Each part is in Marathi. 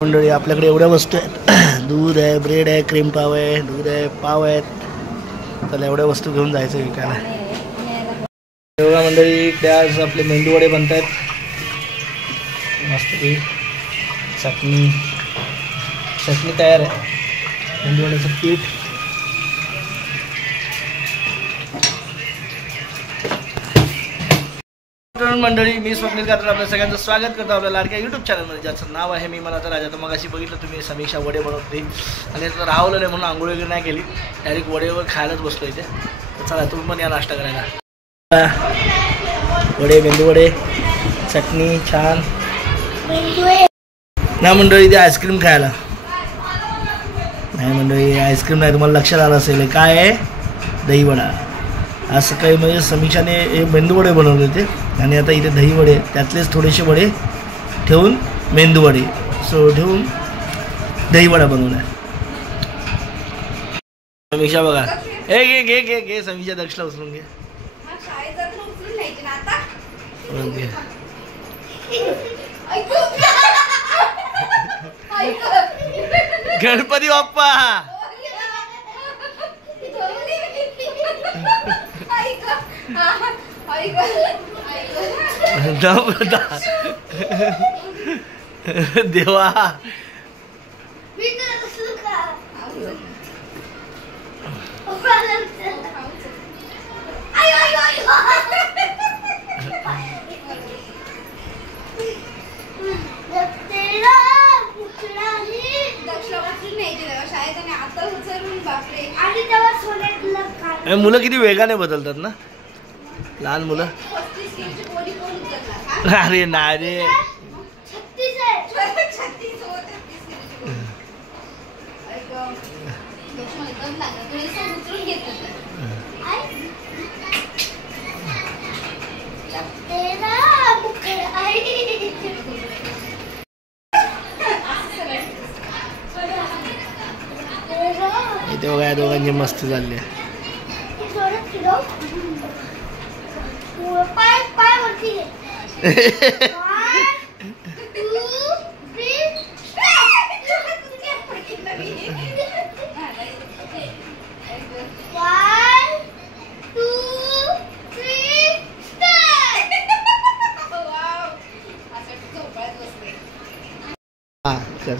मंडळी आपल्याकडे एवढ्या वस्तू आहेत. दूध आहे, ब्रेड आहे, क्रीम पाव आहे, दूध आहे, पाव आहेत. तर एवढ्या वस्तू घेऊन जायचं विकायला. एवढ्या मंडळी इकडे आज आपले मेंदू वडे बनत आहेत. मस्तपैकी चटणी तयार आहे. मेंदू वड्याचं पीठ, मंडळी मी स्वप्नील कात्र आपल्या सगळ्यांचं स्वागत करतो आपल्या लाडक्या यूट्यूब चॅनलमध्ये, ज्याचं नाव आहे मी मनाचा राजा. तर मग अशी बघितलं तुम्ही समीक्षा वडे बनवते आणि आता राहवलं नाही म्हणून आंघोळ वगैरे नाही केली, डायरेक्ट वडेवर खायलाच बसलो इथे. तर चला तुम्ही पण या नाश्ता करायला. वडे, मेंदू वडे, चटणी छान ना मंडळी. इथे आईस्क्रीम खायला नाही मंडळी, आईस्क्रीम नाही. तुम्हाला लक्षात आलं असेल काय आहे, दहीवडा. असं काही म्हणजे समीक्षाने हे मेंदू वडे बनवले होते आणि आता इथे दही वडे, त्यातलेच थोडेसे वडे ठेवून मेंदू वडे ठेवून दही वडा बनवला. समीक्षा बघा, हे घे घे घे घे समीक्षा, दक्षला उचलून घे. गणपती बाप्पा. देवा मुलं किती वेगाने बदलतात ना, लहान मुलं. अरे ना रे, इथे बघा दोघांची मस्ती चालली आहे. कर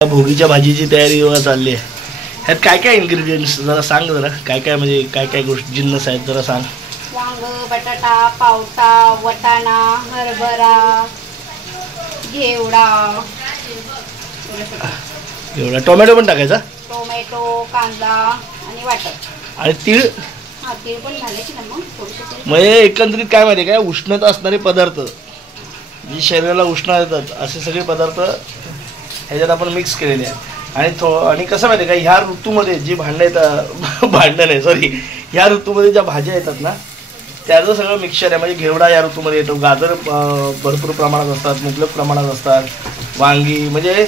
भोगीच्या भाजीची तयारी चालली आहे. ह्यात काय काय इन्ग्रेडियंट्स जरा सांग, जरा काय काय म्हणजे काय काय गोष्टी जिन्नस आहेत जरा सांग. वांग, बटाटा, पावटा, वटाणा, हरभरा, घेवडा, टोमॅटो पण टाकायचा, टोमॅटो, कांदा आणि वाटण आणि तीळ. हा, तीळ पण घालायची ना. मग म्हणजे एकंदरीत काय माहिती काय, उष्णता असणारे पदार्थ, जे शरीराला उष्णता येतात असे सगळे पदार्थ ह्याच्यात आपण मिक्स केलेले आहेत. आणि कसं माहिती आहे का, ह्या ऋतूमध्ये जी भांडं येतात, भांडण आहे सॉरी, ह्या ऋतूमध्ये ज्या भाज्या येतात ना त्याचं सगळं मिक्सचर आहे. म्हणजे घेवडा या ऋतूमध्ये येतो, गाजर भरपूर प्रमाणात असतात, मुबलक प्रमाणात असतात, वांगी, म्हणजे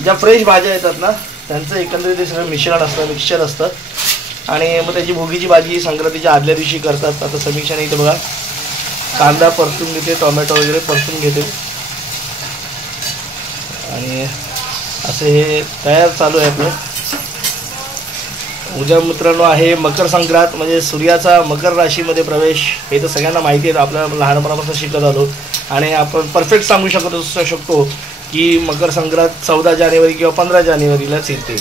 ज्या फ्रेश भाज्या येतात ना त्यांचं एकंदरीत ते सगळं मिश्रण असतं, मिक्सचर असतं. आणि मग त्याची भोगीची भाजी संक्रांतीच्या आदल्या दिवशी करतात. आता समीक्षाने इथे बघा कांदा परतून घेते, टोमॅटो वगैरे परतून घेते आणि असे हे तयार चालू आहे आपलं. उद्या मित्रांनो आहे मकर संक्रांत, म्हणजे सूर्याचा मकर राशीमध्ये प्रवेश. हे तर सगळ्यांना माहिती आहे, आपल्याला लहानपणापासून शिकत आलो आणि आपण परफेक्ट सांगू शकतो की मकर संक्रांत 14 जानेवारी किंवा 15 जानेवारीलाच येते.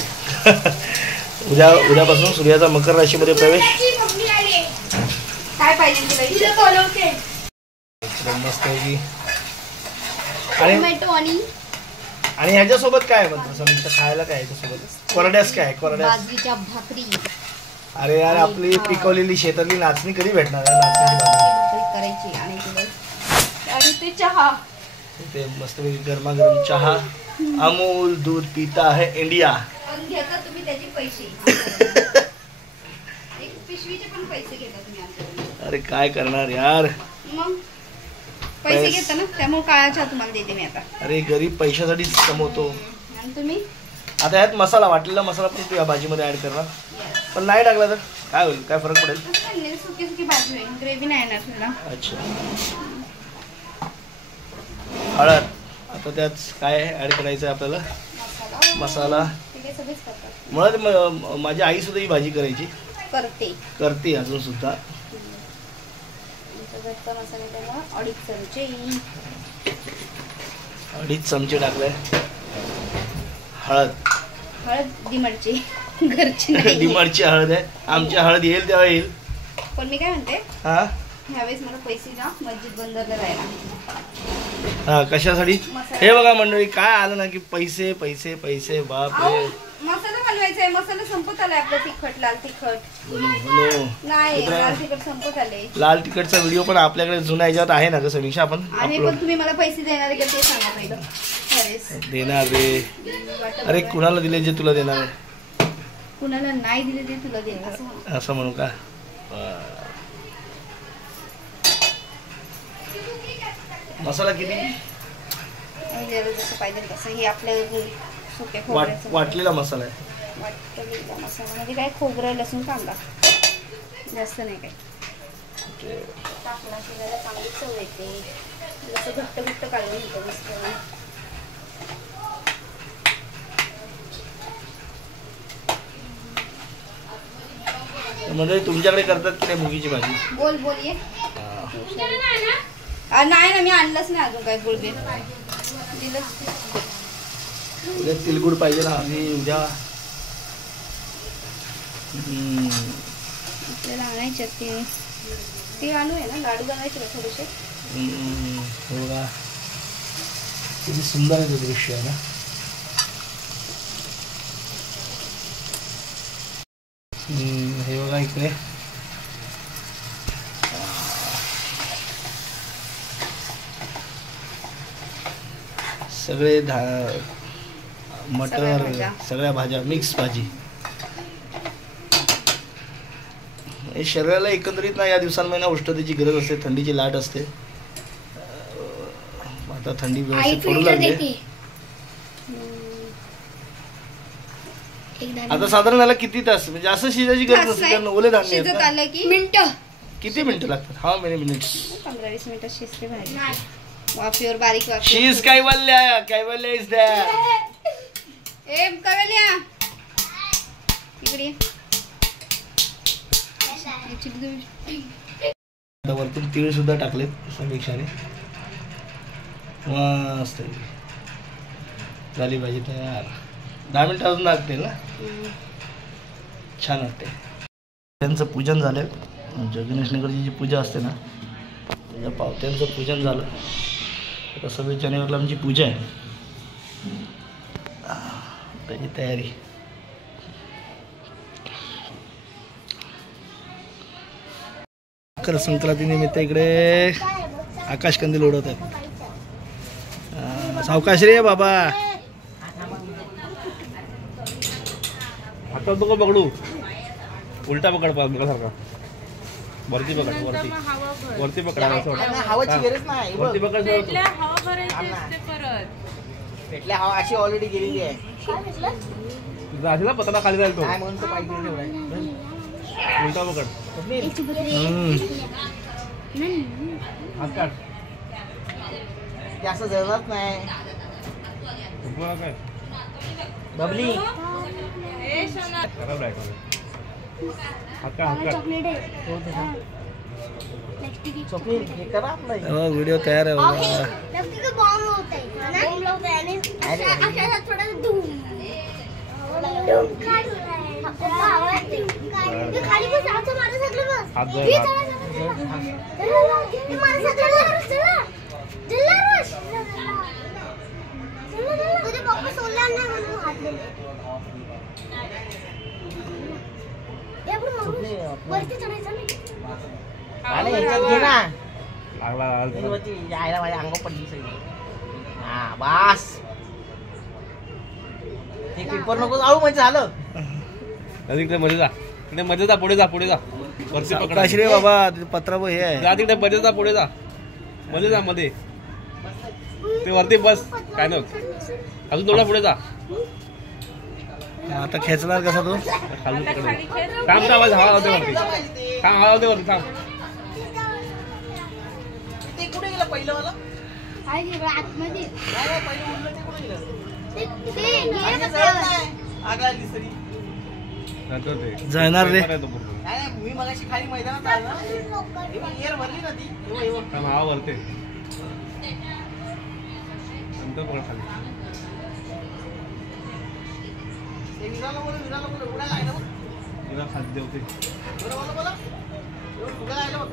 उद्यापासून सूर्याचा मकर राशीमध्ये प्रवेश. काय पाहिजे मस्त आहे. आणि ह्याच्यासोबत काय म्हणतो समीक्षा, खायला काय ह्याच्यासोबत? कोरड्यास काय, कोरड्यास बाजरीच्या भाकरी. अरे यार, आपली पिकवलेली शेतातली नाचणी कधी भेटणार आहे? नाचणीची भाकरी करायची आणि ते चहा, ते मस्त गरमागरम चहा. अमूल दूध पीता है इंडिया. पण घेता तुम्ही त्याचे पैसे. एक पिशवीचे पण पैसे घेता तुम्ही आमच्याकडून. अरे काय करणार यार. मग पैसे घेता ना, त्यामुळे काळा चहा तुम्हाला देते मी आता. अरे गरीब पैशासाठीच कमवतो. आणि तुम्ही आता यात मसाला, वाटलेला मसाला पण तू या भाजीमध्ये ऍड करणार. पण नाही टाकला तर काय होईल, काय फरक पडेल? सुकी सुकी भाजी होईल, ग्रेव्ही नाही येणार तुला. अच्छा. हळद. आता त्यात काय ऍड करायचं आहे आपल्याला? मसाला. सगळेच करतात. मुळात माझी आई सुद्धा ही भाजी करायची, करते अजून सुद्धा. मसाला त्याला 2.5 चमचे टाकले. हळद डिमार्टची घरची नाही. डिमार्टची हळद आहे. आमची हळद येईल तेव्हा येईल. पण मी काय म्हणते, हा ह्यावेळेस मला पैसे ना मस्जिद बंदरला जायला. हा कशासाठी? हे बघा मंडळी, काय आलं ना की पैसे पैसे पैसे. बाप रे. मसाला बनवायचा आहे. मसाला संपत आलाय आपलं. तिखट, लाल तिखट नाही, लाल तिखट संपत आले. लाल तिखटचा व्हिडिओ पण आपल्याकडे जुन्या ह्याच्यात आहे ना, कसं समीक्षा? आपण आहे, पण तुम्ही मला पैसे देणार आहे का ते सांगा पहिलं. देणार रे. अरे कुणाला दिले जे तुला देणार आहे? कुणाला नाही दिले ते तुला देणार असं म्हणू का? मसाला किती? जसं पाहिजे तसं. हे आपल्या सुके खोबऱ्याचं वाटलेला मसाला आहे. वाटलेला मसाला म्हणजे काय, खोबरं लसूण कांदा, जास्त नाही काय. टाकला शिजायला चांगली चव येते. जसं घट्ट घट्ट काढून घेतो मस्त. म्हणजे तुमच्याकडे करतात की नाही मुगीची भाजी? बोल ये. नाही ना, मी आणलंच नाही अजून काय गुळबे. उद्या तिलगुड पाहिजे ना. आणि उद्या आपल्याला आणायचे ते आणू आहे ना. लाडू बनवायचे ना थोडेसे. बघा किती सुंदर आहे ते दृश्य आहे ना. हे बघा इकडे सगळे मटर, सगळ्या भाज्या, मिक्स भाजी. शरीराला एकंदरीत ना या दिवसांमध्ये ना उष्णतेची गरज असते, थंडीची लाट असते. आता थंडी व्यवस्थित पडू लागली. आता साधारण याला किती तास, म्हणजे असं शिजायची गरज नसते कारण ओले धान्य आहेत. किती मिनिटं लागतात? How many minutes? 15-20 मिनिटं शिजते भाजी. वाफेवर बारीक वाफ. शीज कैवल्य, कैवल्य इज देयर. ए कैवल्य इकडे. आता वरतून तीळ सुद्धा टाकलेत समीक्षाने. मस्त झाली भाजी तयार. 10 मिनिटं अजून लागतील ना. छान वाटते. त्यांचं पूजन झालं. गणेशनगरची जी पूजा असते ना, त्या पावत्यांचं पूजन झालं. आता 26 जानेवारीला आमची पूजा आहे, त्याची तयारी. मकर संक्रांतीनिमित्त इकडे आकाशकंदील उडवत आहेत. सावकाश रे बाबा. हातात नको पकडू, उलटा पकड सारखा. वरती पकड, वरती पकड. हवाची गरज नाही. वरती पकड. पेटल्या हवा अशी ऑलरेडी गेलेली आहे. असेल ना पत्रा खाली जाईल तो. काय म्हणतो पाहिजे उलटा पकड. हात काढ. ते असं जळत नाही. काय बबली स्वप्नील हे करा आपलं. व्हिडिओ तयार आहे बघा. यायला माझ्या अंग पडली सगळी. हा बास. पेपर नको जाऊ म्हणजे झालं. तिकडे मध्ये जा, तिकडे मध्ये जा, पुढे जा, पुढे जा. वरती पकड रे बाबा पत्राव हे आहे. जा तिकडे मध्ये जा, पुढे जा, मध्ये जा, मध्ये ते वरती बस. काय नाही होत. अजून थोडा पुढे जा. आता खेचणार कसा तो? खाली पकड. थांब थांब, हवा लावते वरती. थांब, हवा लावते वरती. थांब. ते कुठे गेलं पहिलं वाला? आहे की आतमध्ये नाही पहिलं उडलं ते कुठे गेलं? ते आणि ते जळत नाही. आग लागली सरी. नंतर ते जळणार रे. पेपर आहे तो पूर्ण. नाही मी मगाशी खाली मैदानात आलो ना. तेव्हा एअर भरली ना ती. तेव्हा थांब, हवा वरते. नंतर पकड खाली. ते विराला बोल उडायला आहे ना बघ. तिला खाली देवते. बोला. एवढं उडायला आहे ना बघ.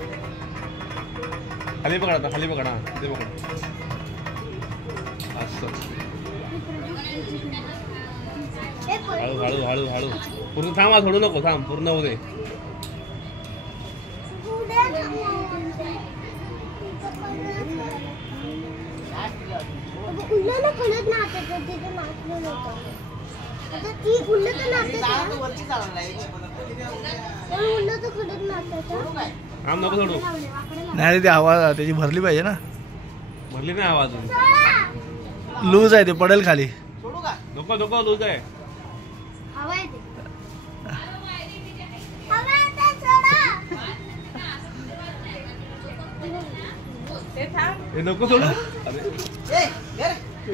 खाली पकड आता, खाली पकड. हा ते पकड. असं हळू हळू हळू हळू. पूर्ण थांब, सोडू नको. थांब, पूर्ण होऊ दे. वरती चालणार आहे. थांब, नको सोडू. नाही रे, ती हवा त्याची भरली पाहिजे ना. भरली नाही हवा अजून. लूज आहे ते, पडेल खाली. सोडू का? नको नको, लूज आहे. हवा येते. हे नको सोडू. अरे ए,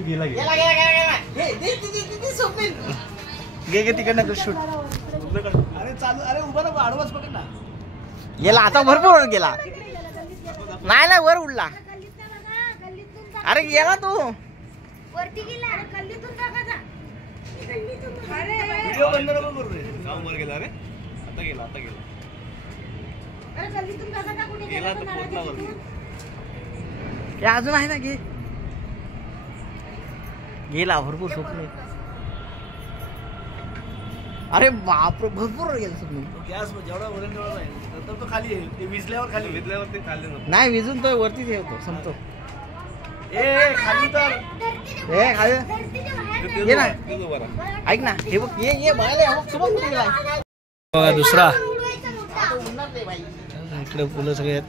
गेला. गेला गेला. गेला. हे दे स्वप्नील. घे तिकडनं शूट. पूर्ण कर. अरे चालू, अरे उभा नको, आडवाच पकड ना. गेला आता भरपूर गेला. नाही वर उडला. अरे गेला तू. वरती गेला गल्लीतून टाकायचा. व्हिडिओ बंद नको करू रे. जाऊन वर गेला रे. आता गेला, आता गेला. अरे गल्लीतून टाकायचा. कुठे गेला तर पोचला वरती. हे अजून आहे ना. गेला भरपूर स्वप्नील. अरे बापरे, भरपूर गेला स्वप्नील. गॅस जेवढा वरण तेवढा राहील, नंतर तो खाली येईल. ते विजल्यावर खाली येईल. विजल्यावरती खाल्ले नव्हते. नाही विजून तो वरती ठेवतो संपतो. ए खाली तर हे खाली ये ना. तेच उभा राहा. ऐक ना, हे बघ ये बघायला सोबत कुठे गेला. बघा दुसरा. आता उडणार नाही बाई. इकडे फुलं सगळे आहेत.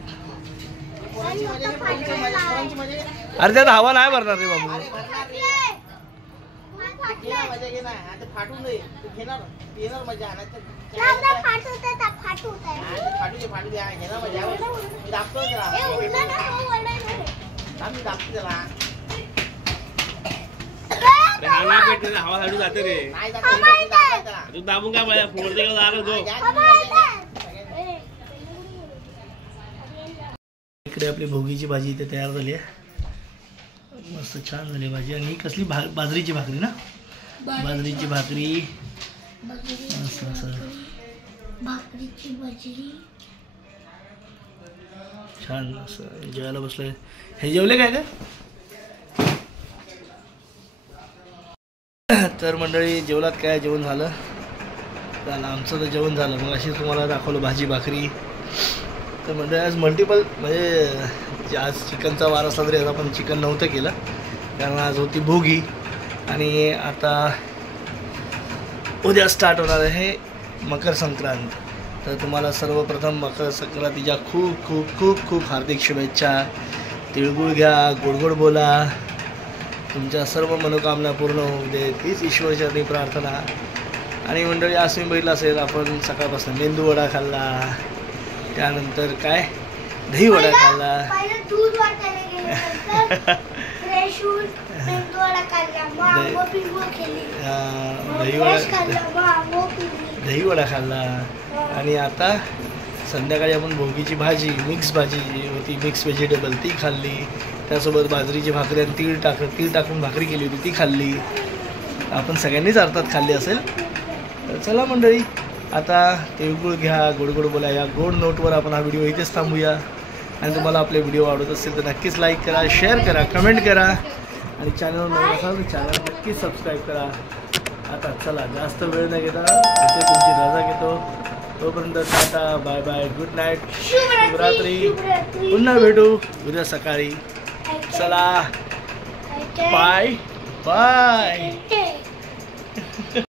पोरांची मजा घे, पोरांची मजा घे. अरे त्यात हवा नाही भरणार रे बाबू. अरे भरणार रे. घे ना, मजा घे ना. आता फाटून दे. तू घेणार येणार मजा. फाटू दे. फाटू दे. घे ना मजा. मी दाखतो त्याला. मी दाखतो त्याला. अरे हा ना पेट रे, हवा हळू जाते रे. नाही दाखवत, मी दाखवतो त्याला. तू दाबून काय पाहिजे, फोडते का झालं तो. इकडे आपली भोगीची भाजी इथे तयार झाली आहे. मस्त छान झाली भाजी. आणि ही कसली बाजरीची भाकरी ना. बाजरीची भाकरी मस्त असं भाकरीची बाजरी. छान असं जेवायला बसलोय. हे जेवले काय का? तर मंडळी जेवलात काय? जेवण झालं. आमचं तर जेवण झालं. मग अशी तुम्हाला दाखवलं भाजी भाकरी. तर मंडळी आज मल्टिपल म्हणजे आज चिकनचा वार असला तरी आज आपण चिकन नव्हतं केलं, कारण आज होती भोगी. आणि आता उद्या स्टार्ट होणार आहे मकर संक्रांत. तर तुम्हाला सर्वप्रथम मकर संक्रांतीच्या खूप खूप खूप खूप हार्दिक शुभेच्छा. तिळगुळ घ्या, गोडगोड बोला, तुमच्या सर्व मनोकामना पूर्ण होऊ दे, तीच ईश्वरचरणी प्रार्थना. आणि मंडळी आज तुम्ही बघितलं असेल, आपण सकाळपासून मेंदू वडा खाल्ला, त्यानंतर काय दही वडा खाल्ला, दूध वाटायला गेले, फ्रेश मेंदू वडा खाल्ला, दही वडा खाल्ला. आणि आता संध्याकाळी आपण भोगीची भाजी, मिक्स भाजी जी होती, मिक्स व्हेजिटेबल, ती खाल्ली. त्यासोबत बाजरीची भाकरी आणि तीळ टाकून भाकरी केली होती, ती खाल्ली. आपण सगळ्यांनीच अर्थात खाल्ली असेल. तर चला मंडळी, आता तिळगुळ घ्या, गोडगोड बोला, या गोड नोटवर आपण हा व्हिडिओ इथेच थांबूया. आणि तुम्हाला आपले व्हिडिओ आवडत असेल तर नक्कीच लाईक करा, शेअर करा, कमेंट करा. आणि चॅनलवर नवीन असाल तर चॅनल नक्कीच सबस्क्राईब करा. आता चला, जास्त वेळ न घेता इथे तुमची रजा घेतो. तोपर्यंत tata, bye bye, good night, शुभरात्री. पुन्हा भेटू उद्या सकाळी. चला, बाय बाय.